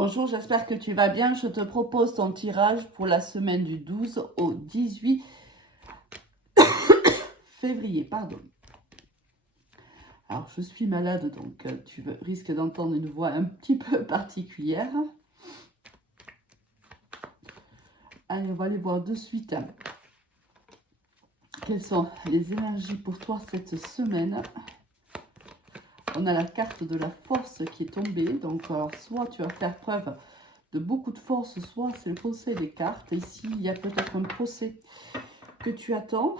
Bonjour, j'espère que tu vas bien. Je te propose ton tirage pour la semaine du 12 au 18 février. Pardon. Alors, je suis malade, donc tu risques d'entendre une voix un petit peu particulière. Allez, on va aller voir de suite quelles sont les énergies pour toi cette semaine. On a la carte de la force qui est tombée. Donc, alors, soit tu vas faire preuve de beaucoup de force, soit c'est le conseil des cartes. Ici, il y a peut-être un procès que tu attends.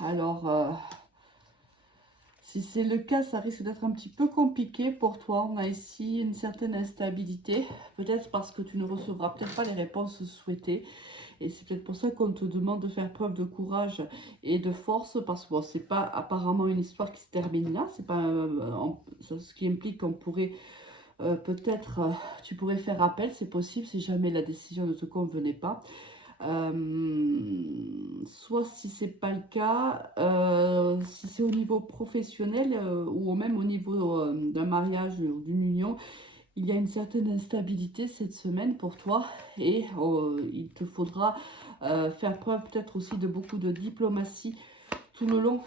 Alors, si c'est le cas, ça risque d'être un petit peu compliqué pour toi. On a ici une certaine instabilité. Peut-être parce que tu ne recevras peut-être pas les réponses souhaitées. Et c'est peut-être pour ça qu'on te demande de faire preuve de courage et de force. Parce que bon, c'est pas apparemment une histoire qui se termine là. C'est pas ce qui implique qu'on pourrait peut-être... tu pourrais faire appel, c'est possible si jamais la décision ne te convenait pas. Soit si c'est pas le cas, si c'est au niveau professionnel ou même au niveau d'un mariage ou d'une union, il y a une certaine instabilité cette semaine pour toi et il te faudra faire preuve peut-être aussi de beaucoup de diplomatie tout le long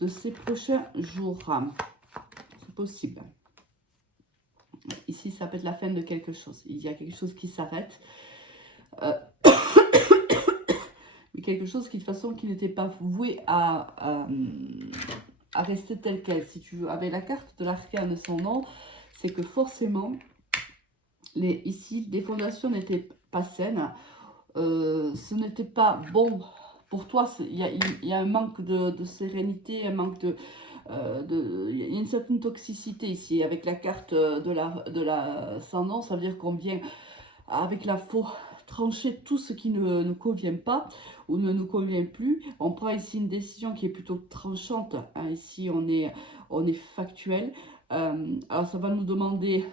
de ces prochains jours. C'est possible. Ici, ça peut être la fin de quelque chose. Il y a quelque chose qui s'arrête. Quelque chose qui de toute façon qui n'était pas voué à rester tel quel. Si tu veux, avec la carte de l'arcane de son nom, c'est que forcément, ici, les fondations n'étaient pas saines. Ce n'était pas bon pour toi. Il y a un manque de sérénité, un manque il y a une certaine toxicité ici. Avec la carte de l'ascendant, ça veut dire qu'on vient avec la faux trancher tout ce qui ne nous convient pas ou ne nous convient plus. On prend ici une décision qui est plutôt tranchante. Hein. Ici, on est factuel. Alors, ça va nous demander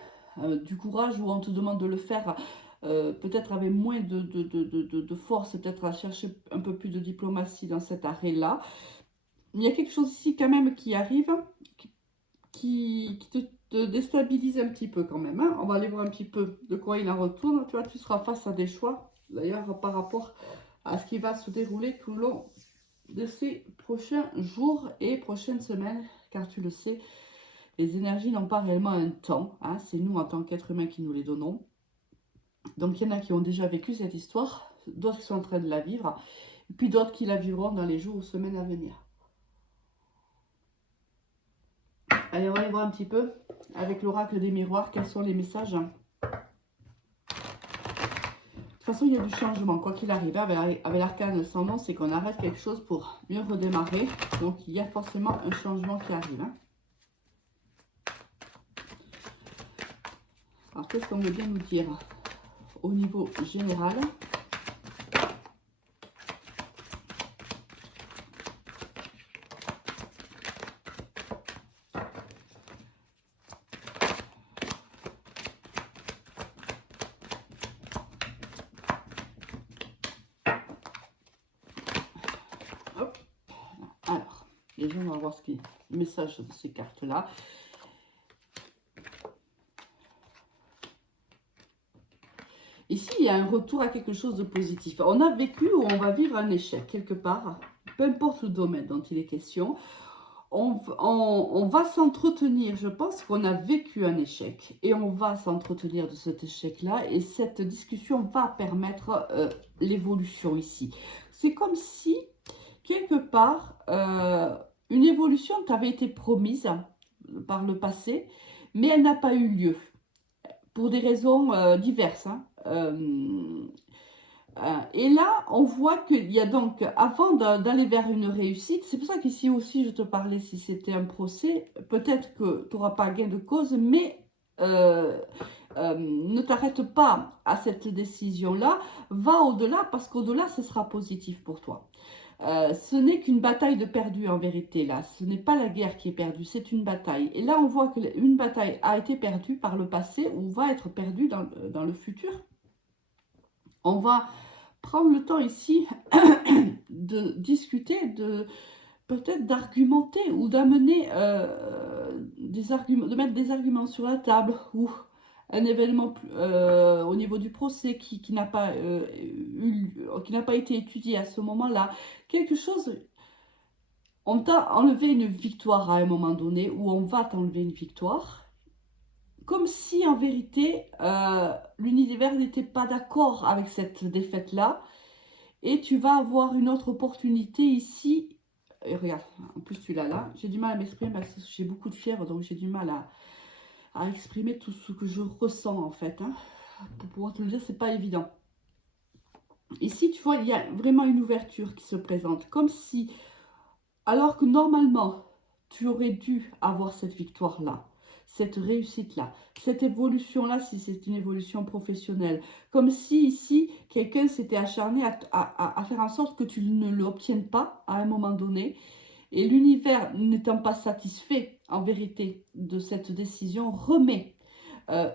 du courage ou on te demande de le faire peut-être avec moins de force, peut-être à chercher un peu plus de diplomatie dans cet arrêt-là. Il y a quelque chose ici quand même qui arrive, qui te déstabilise un petit peu quand même. Hein. On va aller voir un petit peu de quoi il en retourne. Tu vois, tu seras face à des choix, d'ailleurs, par rapport à ce qui va se dérouler tout le long de ces prochains jours et prochaines semaines, car tu le sais, les énergies n'ont pas réellement un temps. Hein. C'est nous, en tant qu'êtres humains, qui nous les donnons. Donc, il y en a qui ont déjà vécu cette histoire, d'autres qui sont en train de la vivre, et puis d'autres qui la vivront dans les jours ou semaines à venir. Allez, on va aller voir un petit peu avec l'oracle des miroirs, quels sont les messages. De toute façon, il y a du changement, quoi qu'il arrive. Avec l'arcane sans nom, c'est qu'on arrête quelque chose pour mieux redémarrer. Donc, il y a forcément un changement qui arrive. Hein. Alors, qu'est-ce qu'on veut bien nous dire au niveau général ? Hop. Alors, déjà, on va voir ce qui est le message de ces cartes-là. Ici, il y a un retour à quelque chose de positif. On a vécu ou on va vivre un échec quelque part, peu importe le domaine dont il est question. On va s'entretenir, je pense qu'on a vécu un échec et on va s'entretenir de cet échec-là et cette discussion va permettre l'évolution ici. C'est comme si, quelque part, une évolution t'avait été promise par le passé, mais elle n'a pas eu lieu pour des raisons diverses. Hein. Et là, on voit qu'il y a donc, avant d'aller vers une réussite, c'est pour ça qu'ici aussi je te parlais si c'était un procès, peut-être que tu n'auras pas gain de cause, mais ne t'arrête pas à cette décision-là, va au-delà parce qu'au-delà, ce sera positif pour toi. Ce n'est qu'une bataille de perdu en vérité là, ce n'est pas la guerre qui est perdue, c'est une bataille. Et là on voit qu'une bataille a été perdue par le passé ou va être perdue dans le futur. On va prendre le temps ici de discuter, peut-être d'argumenter ou d'amener des arguments, de mettre des arguments sur la table ou un événement au niveau du procès qui n'a pas, qui n'a pas été étudié à ce moment-là. Quelque chose, on t'a enlevé une victoire à un moment donné, ou on va t'enlever une victoire. Comme si en vérité, l'univers n'était pas d'accord avec cette défaite-là. Et tu vas avoir une autre opportunité ici. Et regarde, en plus tu l'as là. J'ai du mal à m'exprimer parce que j'ai beaucoup de fièvre, donc j'ai du mal à exprimer tout ce que je ressens en fait. Hein. Pour pouvoir te le dire, c'est pas évident. Ici, tu vois, il y a vraiment une ouverture qui se présente. Comme si, alors que normalement, tu aurais dû avoir cette victoire-là, cette réussite-là, cette évolution-là, si c'est une évolution professionnelle. Comme si ici, quelqu'un s'était acharné à faire en sorte que tu ne l'obtiennes pas à un moment donné. Et l'univers, n'étant pas satisfait en vérité de cette décision, remet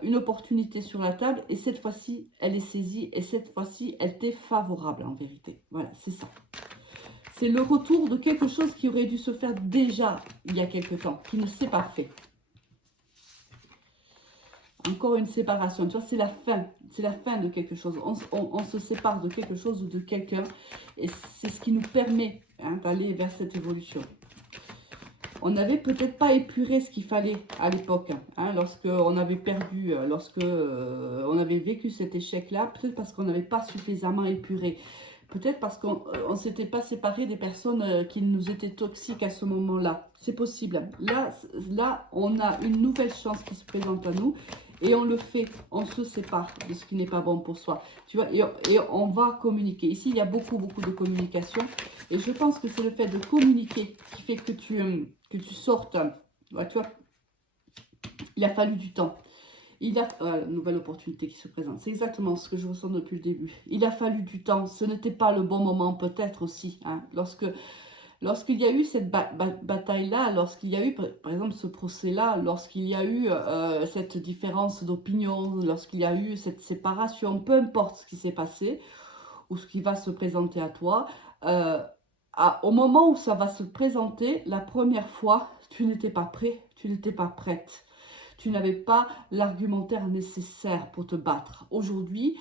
une opportunité sur la table. Et cette fois-ci, elle est saisie. Et cette fois-ci, elle t'est favorable en vérité. Voilà, c'est ça. C'est le retour de quelque chose qui aurait dû se faire déjà il y a quelque temps, qui ne s'est pas fait. Encore une séparation, tu vois, c'est la fin. C'est la fin de quelque chose. On se sépare de quelque chose ou de quelqu'un. Et c'est ce qui nous permet d'aller vers cette évolution. On n'avait peut-être pas épuré ce qu'il fallait à l'époque, lorsqu'on avait perdu, lorsque on avait vécu cet échec-là, peut-être parce qu'on n'avait pas suffisamment épuré. Peut-être parce qu'on ne s'était pas séparé des personnes qui nous étaient toxiques à ce moment-là. C'est possible. Là, on a une nouvelle chance qui se présente à nous et on le fait. On se sépare de ce qui n'est pas bon pour soi. Tu vois, et on va communiquer. Ici, il y a beaucoup de communication. Et je pense que c'est le fait de communiquer qui fait que tu sortes. Ouais, tu vois, il a fallu du temps. Il a nouvelle opportunité qui se présente. C'est exactement ce que je ressens depuis le début. Il a fallu du temps. Ce n'était pas le bon moment, peut-être aussi. Lorsqu'il y a eu cette bataille-là, lorsqu'il y a eu, par exemple, ce procès-là, lorsqu'il y a eu cette différence d'opinion, lorsqu'il y a eu cette séparation, peu importe ce qui s'est passé ou ce qui va se présenter à toi, au moment où ça va se présenter, la première fois, tu n'étais pas prêt, tu n'étais pas prête. Tu n'avais pas l'argumentaire nécessaire pour te battre. Aujourd'hui,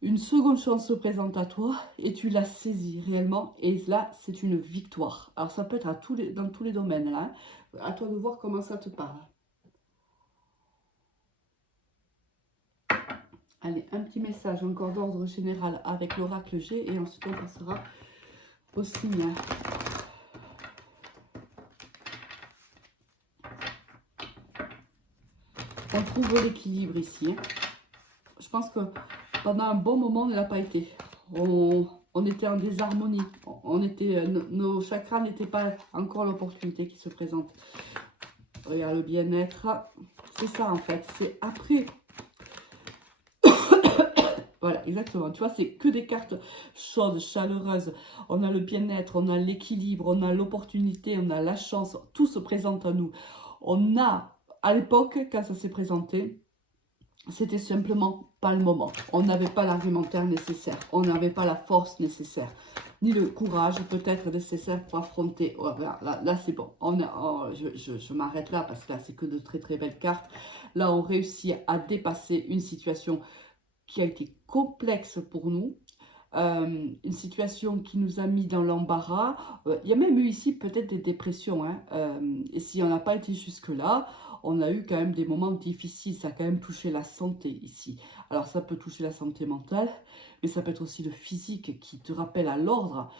une seconde chance se présente à toi et tu l'as saisie réellement. Et là, c'est une victoire. Alors, ça peut être dans tous les domaines. Là, hein. À toi de voir comment ça te parle. Allez, un petit message encore d'ordre général avec l'oracle G. Et ensuite, on passera au signe. On trouve l'équilibre ici. Hein. Je pense que pendant un bon moment, on ne l'a pas été. On était en désharmonie. Nos chakras n'étaient pas encore l'opportunité qui se présente. Regarde le bien-être. C'est ça en fait. C'est après. Voilà, exactement. Tu vois, c'est que des cartes chaudes, chaleureuses. On a le bien-être, on a l'équilibre, on a l'opportunité, on a la chance. Tout se présente à nous. On a, à l'époque, quand ça s'est présenté, c'était simplement pas le moment. On n'avait pas l'argumentaire nécessaire. On n'avait pas la force nécessaire. Ni le courage peut-être nécessaire pour affronter. Oh, là c'est bon. Je m'arrête là parce que là, c'est que de très très belles cartes. Là, on réussit à dépasser une situation qui a été complexe pour nous. Une situation qui nous a mis dans l'embarras. Il y a même eu ici peut-être des dépressions. Hein. Et si on n'a pas été jusque-là, on a eu quand même des moments difficiles. Ça a quand même touché la santé ici. Alors ça peut toucher la santé mentale, mais ça peut être aussi le physique qui te rappelle à l'ordre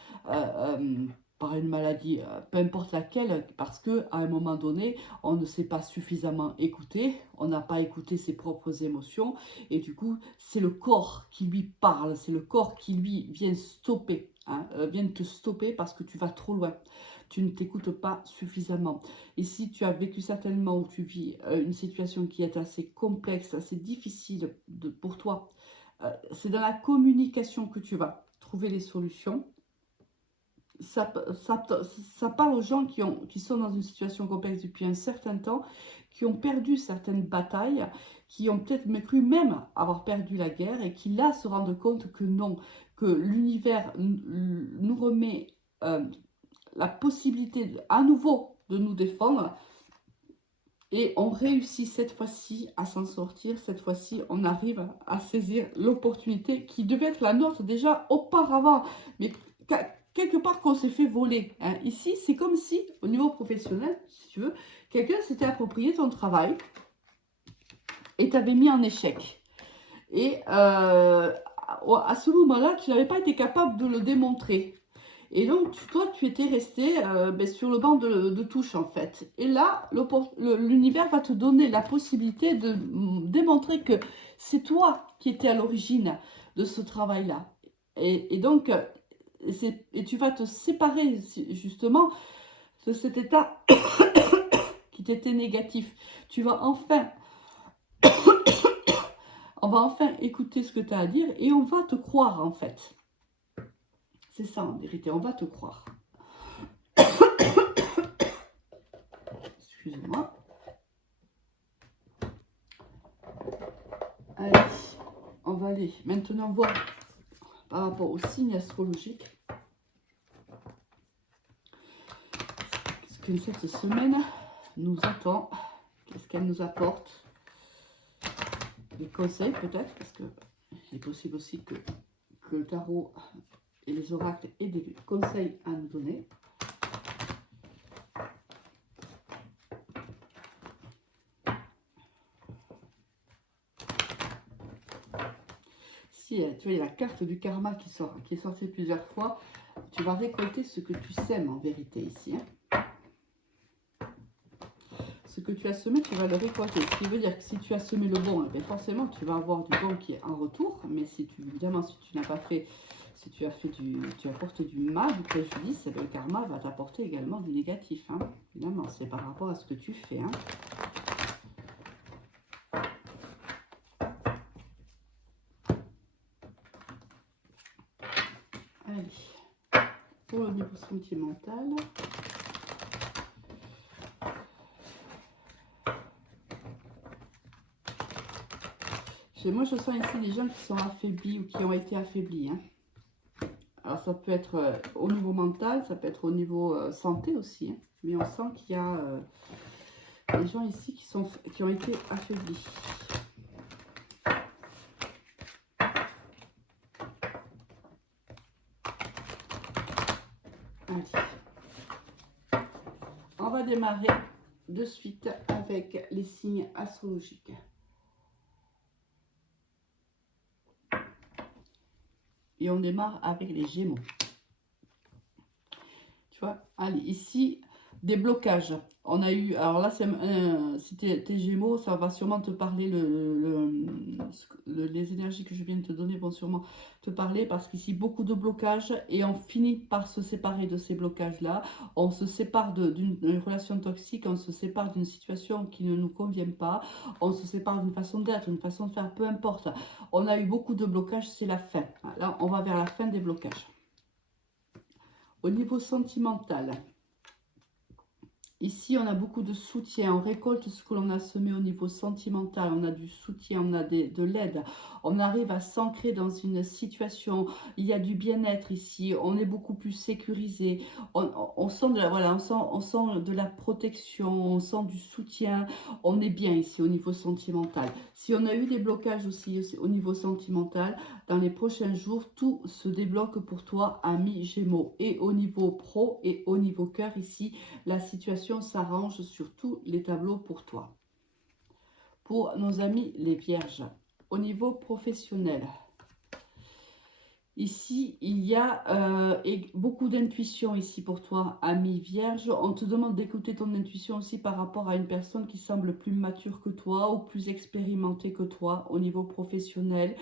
par une maladie, peu importe laquelle, parce que à un moment donné, on ne s'est pas suffisamment écouté, on n'a pas écouté ses propres émotions, et du coup, c'est le corps qui lui parle, c'est le corps qui lui vient stopper, vient te stopper parce que tu vas trop loin. Tu ne t'écoutes pas suffisamment. Et si tu as vécu certainement ou tu vis une situation qui est assez complexe, assez difficile pour toi, c'est dans la communication que tu vas trouver les solutions. Ça parle aux gens qui sont dans une situation complexe depuis un certain temps, qui ont perdu certaines batailles, qui ont peut-être cru même avoir perdu la guerre et qui là se rendent compte que non, que l'univers nous remet la possibilité à nouveau de nous défendre Et on réussit cette fois-ci à s'en sortir. Cette fois-ci, on arrive à saisir l'opportunité qui devait être la nôtre déjà auparavant. Mais quelque part qu'on s'est fait voler. Hein. Ici, c'est comme si, au niveau professionnel, si tu veux, quelqu'un s'était approprié ton travail et t'avait mis en échec. Et à ce moment-là, tu n'avais pas été capable de le démontrer. Et donc, toi, tu étais resté sur le banc de touche, en fait. Et là, l'univers va te donner la possibilité de démontrer que c'est toi qui étais à l'origine de ce travail-là. Et donc, et tu vas te séparer, justement, de cet état qui t'était négatif. Tu vas enfin... On va enfin écouter ce que tu as à dire et on va te croire, en fait. C'est ça, en vérité, on va te croire. Excusez-moi. Allez, on va aller maintenant voir par rapport aux signes astrologiques ce que cette semaine nous attend. Qu'est-ce qu'elle nous apporte? Des conseils peut-être, parce que il est possible aussi que le tarot et les oracles aient des conseils à nous donner. Si tu vois, il y a la carte du karma qui est sortie plusieurs fois, tu vas récolter ce que tu sèmes en vérité ici. Hein. Ce que tu as semé, tu vas le récolter. Ce qui veut dire que si tu as semé le bon, eh forcément tu vas avoir du bon qui est en retour. Mais si tu, évidemment, si tu n'as pas fait, si tu as fait tu apportes du mal, du préjudice, eh bien, le karma va t'apporter également du négatif. Hein. Évidemment, c'est par rapport à ce que tu fais. Hein. Allez, pour le niveau sentimental. Moi, je sens ici des gens qui sont affaiblis ou qui ont été affaiblis. Hein. Alors, ça peut être au niveau mental, ça peut être au niveau santé aussi. Hein. Mais on sent qu'il y a des gens ici qui ont été affaiblis. Allez. On va démarrer de suite avec les signes astrologiques. Et on démarre avec les Gémeaux. Tu vois, allez, ici, des blocages. On a eu, alors là, si t'es Gémeaux, ça va sûrement te parler, les énergies que je viens de te donner vont sûrement te parler, parce qu'ici, beaucoup de blocages, et on finit par se séparer de ces blocages-là. On se sépare d'une relation toxique, on se sépare d'une situation qui ne nous convient pas, on se sépare d'une façon d'être, d'une façon de faire, peu importe. On a eu beaucoup de blocages, c'est la fin. Là, on va vers la fin des blocages. Au niveau sentimental, ici, on a beaucoup de soutien. On récolte ce que l'on a semé au niveau sentimental. On a du soutien, on a de l'aide. On arrive à s'ancrer dans une situation. Il y a du bien-être ici. On est beaucoup plus sécurisé. On sent de la, voilà, on sent de la protection. On sent du soutien. On est bien ici au niveau sentimental. Si on a eu des blocages aussi au niveau sentimental, dans les prochains jours, tout se débloque pour toi, ami Gémeaux. Et au niveau pro et au niveau cœur ici, la situation s'arrange sur tous les tableaux pour toi. Pour nos amis les vierges, au niveau professionnel, ici, il y a beaucoup d'intuition ici pour toi, ami vierge. On te demande d'écouter ton intuition aussi par rapport à une personne qui semble plus mature que toi ou plus expérimentée que toi au niveau professionnel.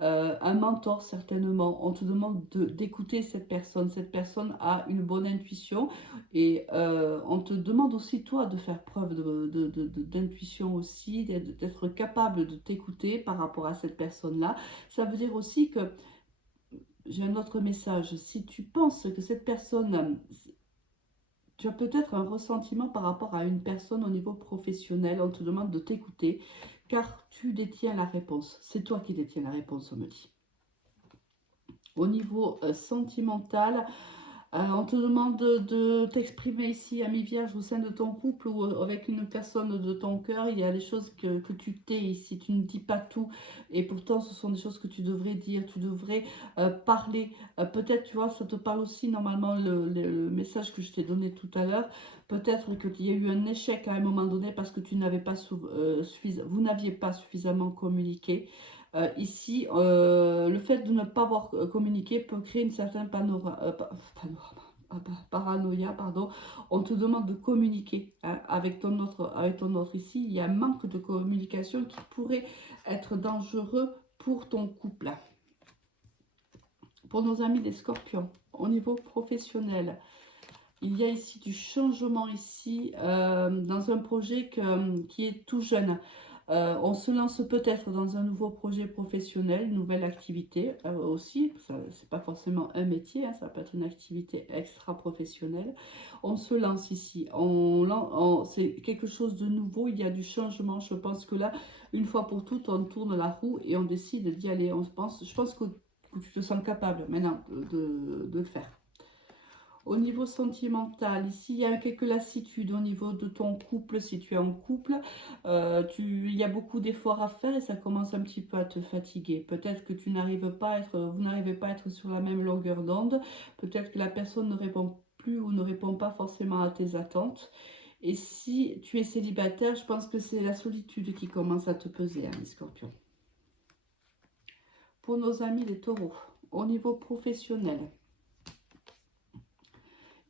Un mentor certainement. On te demande d'écouter cette personne. Cette personne a une bonne intuition et on te demande aussi toi de faire preuve d'intuition aussi, d'être capable de t'écouter par rapport à cette personne-là. Ça veut dire aussi que j'ai un autre message. Si tu penses que cette personne, tu as peut-être un ressentiment par rapport à une personne au niveau professionnel, on te demande de t'écouter, car tu détiens la réponse. C'est toi qui détiens la réponse, on me dit. Au niveau sentimental, On te demande de t'exprimer ici, ami Vierge, au sein de ton couple ou avec une personne de ton cœur. Il y a des choses que tu tais ici, tu ne dis pas tout. Et pourtant, ce sont des choses que tu devrais dire, tu devrais parler. Peut-être, tu vois, ça te parle aussi normalement le message que je t'ai donné tout à l'heure. Peut-être qu'il y a eu un échec à un moment donné parce que tu n'avais pas vous n'aviez pas suffisamment communiqué. Ici, le fait de ne pas avoir communiqué peut créer une certaine paranoïa, pardon. On te demande de communiquer hein, avec ton autre. Ici, il y a un manque de communication qui pourrait être dangereux pour ton couple. Pour nos amis des scorpions, au niveau professionnel, il y a ici du changement ici dans un projet qui est tout jeune. On se lance peut-être dans un nouveau projet professionnel, une nouvelle activité aussi. C'est pas forcément un métier, hein, ça peut être une activité extra-professionnelle. On se lance ici. C'est quelque chose de nouveau, il y a du changement. Je pense que là, une fois pour toutes, on tourne la roue et on décide d'y aller. Je pense que tu te sens capable maintenant de le faire. Au niveau sentimental, ici, il y a quelques lassitudes au niveau de ton couple, si tu es en couple. Il y a beaucoup d'efforts à faire et ça commence un petit peu à te fatiguer. Peut-être que vous n'arrivez pas à être sur la même longueur d'onde. Peut-être que la personne ne répond plus ou ne répond pas forcément à tes attentes. Et si tu es célibataire, je pense que c'est la solitude qui commence à te peser, hein, les scorpions. Pour nos amis les taureaux, au niveau professionnel,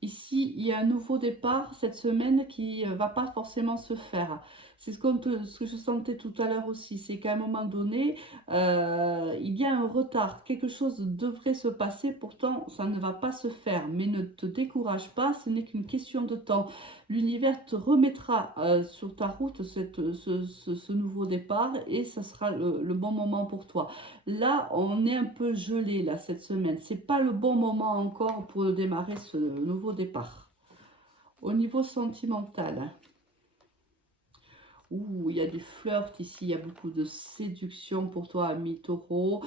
ici, il y a un nouveau départ cette semaine qui ne va pas forcément se faire. C'est ce que je sentais tout à l'heure aussi. C'est qu'à un moment donné, il y a un retard. Quelque chose devrait se passer, pourtant ça ne va pas se faire. Mais ne te décourage pas, ce n'est qu'une question de temps. L'univers te remettra sur ta route ce nouveau départ et ce sera le bon moment pour toi. Là, on est un peu gelé là cette semaine. C'est pas le bon moment encore pour démarrer ce nouveau départ. Au niveau sentimental, il y a du flirt ici, il y a beaucoup de séduction pour toi, ami taureau.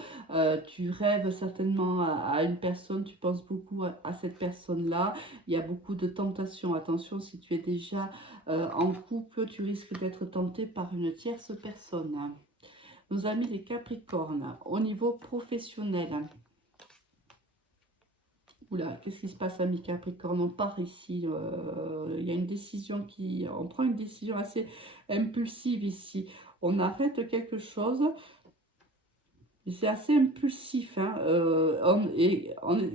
Tu rêves certainement à une personne, tu penses beaucoup à cette personne-là. Il y a beaucoup de tentation. Attention, si tu es déjà en couple, tu risques d'être tenté par une tierce personne. Nos amis les Capricornes, au niveau professionnel. Oula, qu'est-ce qui se passe, ami Capricorne? On part ici. Il y a une décision on prend une décision assez impulsive ici. On arrête quelque chose. Et c'est assez impulsif. Hein.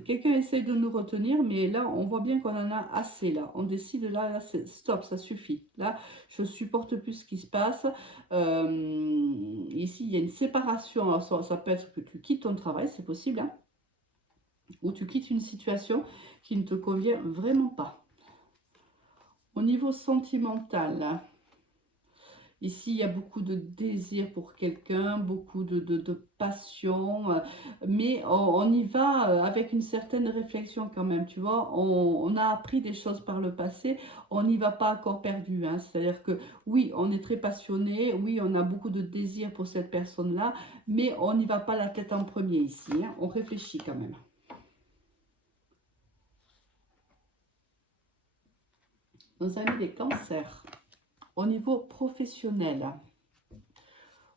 Quelqu'un essaye de nous retenir, mais là, on voit bien qu'on en a assez. Là, on décide, là stop, ça suffit. Là, je supporte plus ce qui se passe. Ici, il y a une séparation. Alors, ça peut être que tu quittes ton travail, c'est possible. Hein, ou tu quittes une situation qui ne te convient vraiment pas. Au niveau sentimental, ici, il y a beaucoup de désir pour quelqu'un, beaucoup de passion, mais on y va avec une certaine réflexion quand même, tu vois. On a appris des choses par le passé, on n'y va pas encore perdu. Hein. C'est-à-dire que oui, on est très passionné, oui, on a beaucoup de désir pour cette personne-là, mais on n'y va pas la tête en premier ici. Hein. On réfléchit quand même. Nos amis des cancers, au niveau professionnel,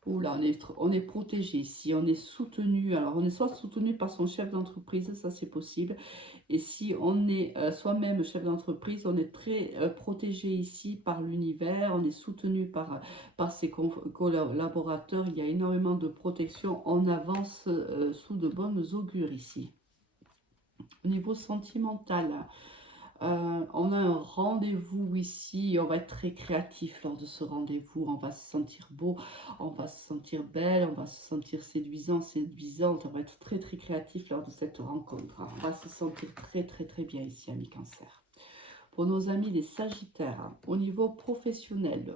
oula, on est protégé ici, on est soutenu. Alors, on est soit soutenu par son chef d'entreprise, ça c'est possible. Et si on est soi-même chef d'entreprise, on est très protégé ici par l'univers, on est soutenu par ses collaborateurs. Il y a énormément de protection, on avance sous de bonnes augures ici. Au niveau sentimental, on a un rendez-vous ici, on va être très créatif lors de ce rendez-vous, on va se sentir beau, on va se sentir belle, on va se sentir séduisant, séduisante, on va être très très créatif lors de cette rencontre. On va se sentir très très très bien ici, amis Cancer. Pour nos amis les Sagittaires, au niveau professionnel,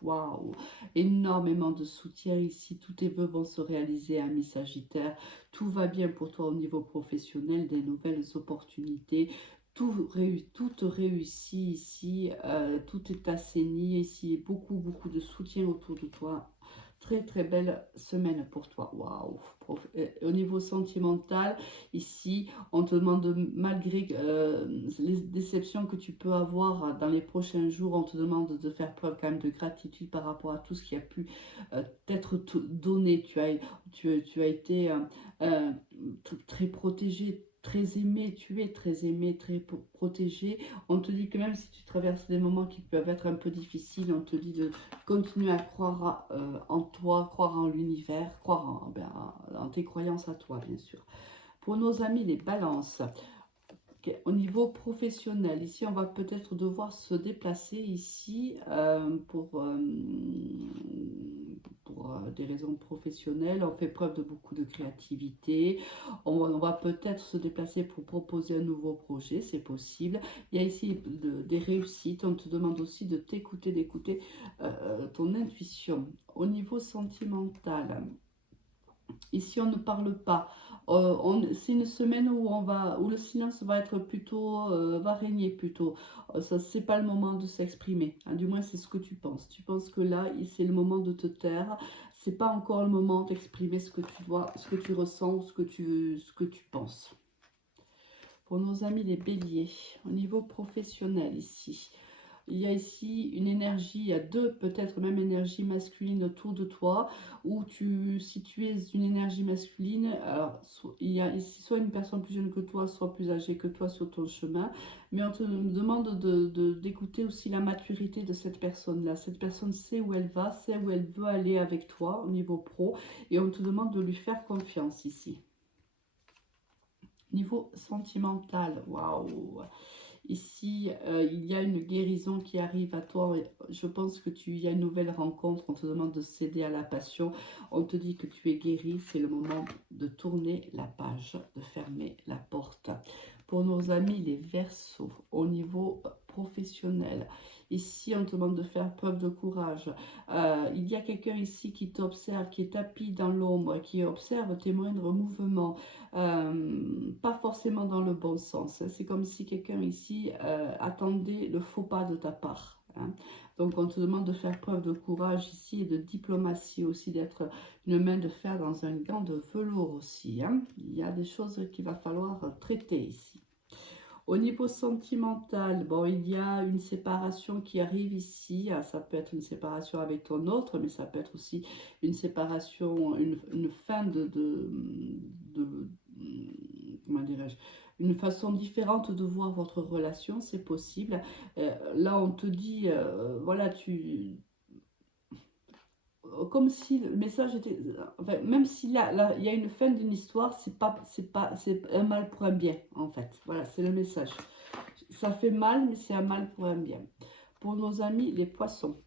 waouh, énormément de soutien ici, tous tes vœux vont se réaliser, amis Sagittaires. Tout va bien pour toi au niveau professionnel, des nouvelles opportunités. Tout réussit ici, tout est assaini ici, beaucoup de soutien autour de toi. Très très belle semaine pour toi. Waouh. Au niveau sentimental, ici, on te demande, malgré les déceptions que tu peux avoir dans les prochains jours, on te demande de faire preuve quand même de gratitude par rapport à tout ce qui a pu t'être donné. Tu as été euh, très protégé, très aimé, tu es très aimé, très protégé. On te dit que même si tu traverses des moments qui peuvent être un peu difficiles, on te dit de continuer à croire en toi, croire en l'univers, croire en tes croyances à toi, bien sûr. Pour nos amis les balances, au niveau professionnel, ici on va peut-être devoir se déplacer ici pour des raisons professionnelles. On fait preuve de beaucoup de créativité. On va peut-être se déplacer pour proposer un nouveau projet, c'est possible. Il y a ici des réussites. On te demande aussi de t'écouter, d'écouter ton intuition. Au niveau sentimental, ici, on ne parle pas. C'est une semaine où le silence va être plutôt, va régner plutôt. Ça, c'est pas le moment de s'exprimer, hein. Du moins, c'est ce que tu penses. Tu penses que là, c'est le moment de te taire. C'est pas encore le moment d'exprimer ce que tu dois, ce que tu ressens, ce que tu penses. Pour nos amis les béliers, au niveau professionnel ici, il y a ici une énergie, il y a deux, peut-être même énergie masculine autour de toi, où si tu es une énergie masculine, alors, il y a ici soit une personne plus jeune que toi, soit plus âgée que toi sur ton chemin, mais on te demande d'écouter aussi la maturité de cette personne-là. Cette personne sait où elle va, sait où elle veut aller avec toi au niveau pro, et on te demande de lui faire confiance ici. Niveau sentimental, waouh! Ici, il y a une guérison qui arrive à toi. Je pense que il y a une nouvelle rencontre. On te demande de céder à la passion. On te dit que tu es guéri. C'est le moment de tourner la page, de fermer la porte. Pour nos amis les Verseaux, au niveau professionnel, ici on te demande de faire preuve de courage. Il y a quelqu'un ici qui t'observe, qui est tapis dans l'ombre, qui observe tes moindres mouvements. Pas forcément dans le bon sens. C'est comme si quelqu'un ici attendait le faux pas de ta part, hein. Donc on te demande de faire preuve de courage ici et de diplomatie aussi, d'être une main de fer dans un gant de velours aussi, hein. Il y a des choses qu'il va falloir traiter ici. Au niveau sentimental, bon, il y a une séparation qui arrive ici. Ah, ça peut être une séparation avec ton autre, mais ça peut être aussi une séparation, une fin comment dirais-je, une façon différente de voir votre relation, c'est possible. Là, on te dit, voilà, comme si le message était, enfin, même s'il il y a une fin d'une histoire, c'est un mal pour un bien, en fait. Voilà, c'est le message. Ça fait mal, mais c'est un mal pour un bien. Pour nos amis, les poissons.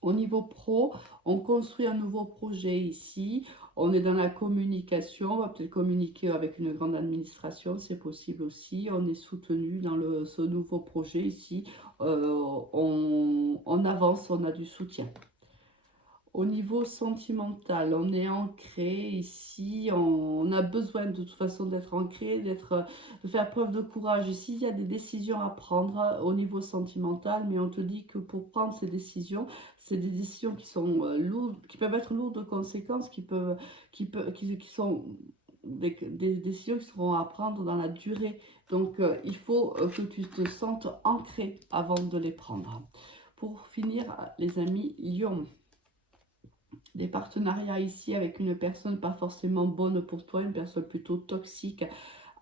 Au niveau pro, on construit un nouveau projet ici. On est dans la communication. On va peut-être communiquer avec une grande administration, c'est possible aussi. On est soutenu dans ce nouveau projet ici. On avance, on a du soutien. Au niveau sentimental, on est ancré ici, on a besoin de toute façon d'être ancré, de faire preuve de courage. Ici, il y a des décisions à prendre au niveau sentimental, mais on te dit que pour prendre ces décisions, c'est des décisions qui sont lourdes, qui peuvent être lourdes de conséquences, qui sont des décisions qui seront à prendre dans la durée. Donc, il faut que tu te sentes ancré avant de les prendre. Pour finir, les amis, Lion. Des partenariats ici avec une personne pas forcément bonne pour toi, une personne plutôt toxique.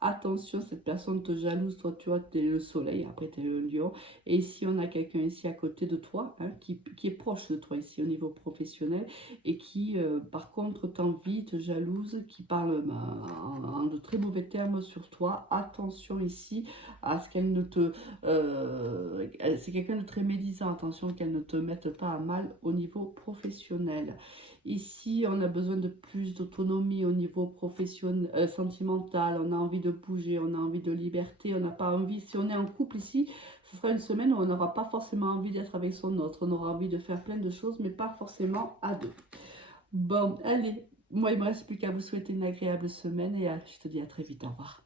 Attention, cette personne te jalouse, toi tu vois, tu es le soleil, après tu es le lion. Et ici, on a quelqu'un ici à côté de toi, hein, qui est proche de toi ici au niveau professionnel et qui, par contre, t'envie, te jalouse, qui parle en de très mauvais termes sur toi. Attention ici à ce qu'elle ne te... c'est quelqu'un de très médisant, attention qu'elle ne te mette pas à mal au niveau professionnel. Ici, on a besoin de plus d'autonomie au niveau professionnel, sentimental. On a envie de bouger, on a envie de liberté. On n'a pas envie, si on est en couple ici, ce sera une semaine où on n'aura pas forcément envie d'être avec son autre. On aura envie de faire plein de choses, mais pas forcément à deux. Bon, allez, moi, il ne me reste plus qu'à vous souhaiter une agréable semaine et je te dis à très vite. Au revoir.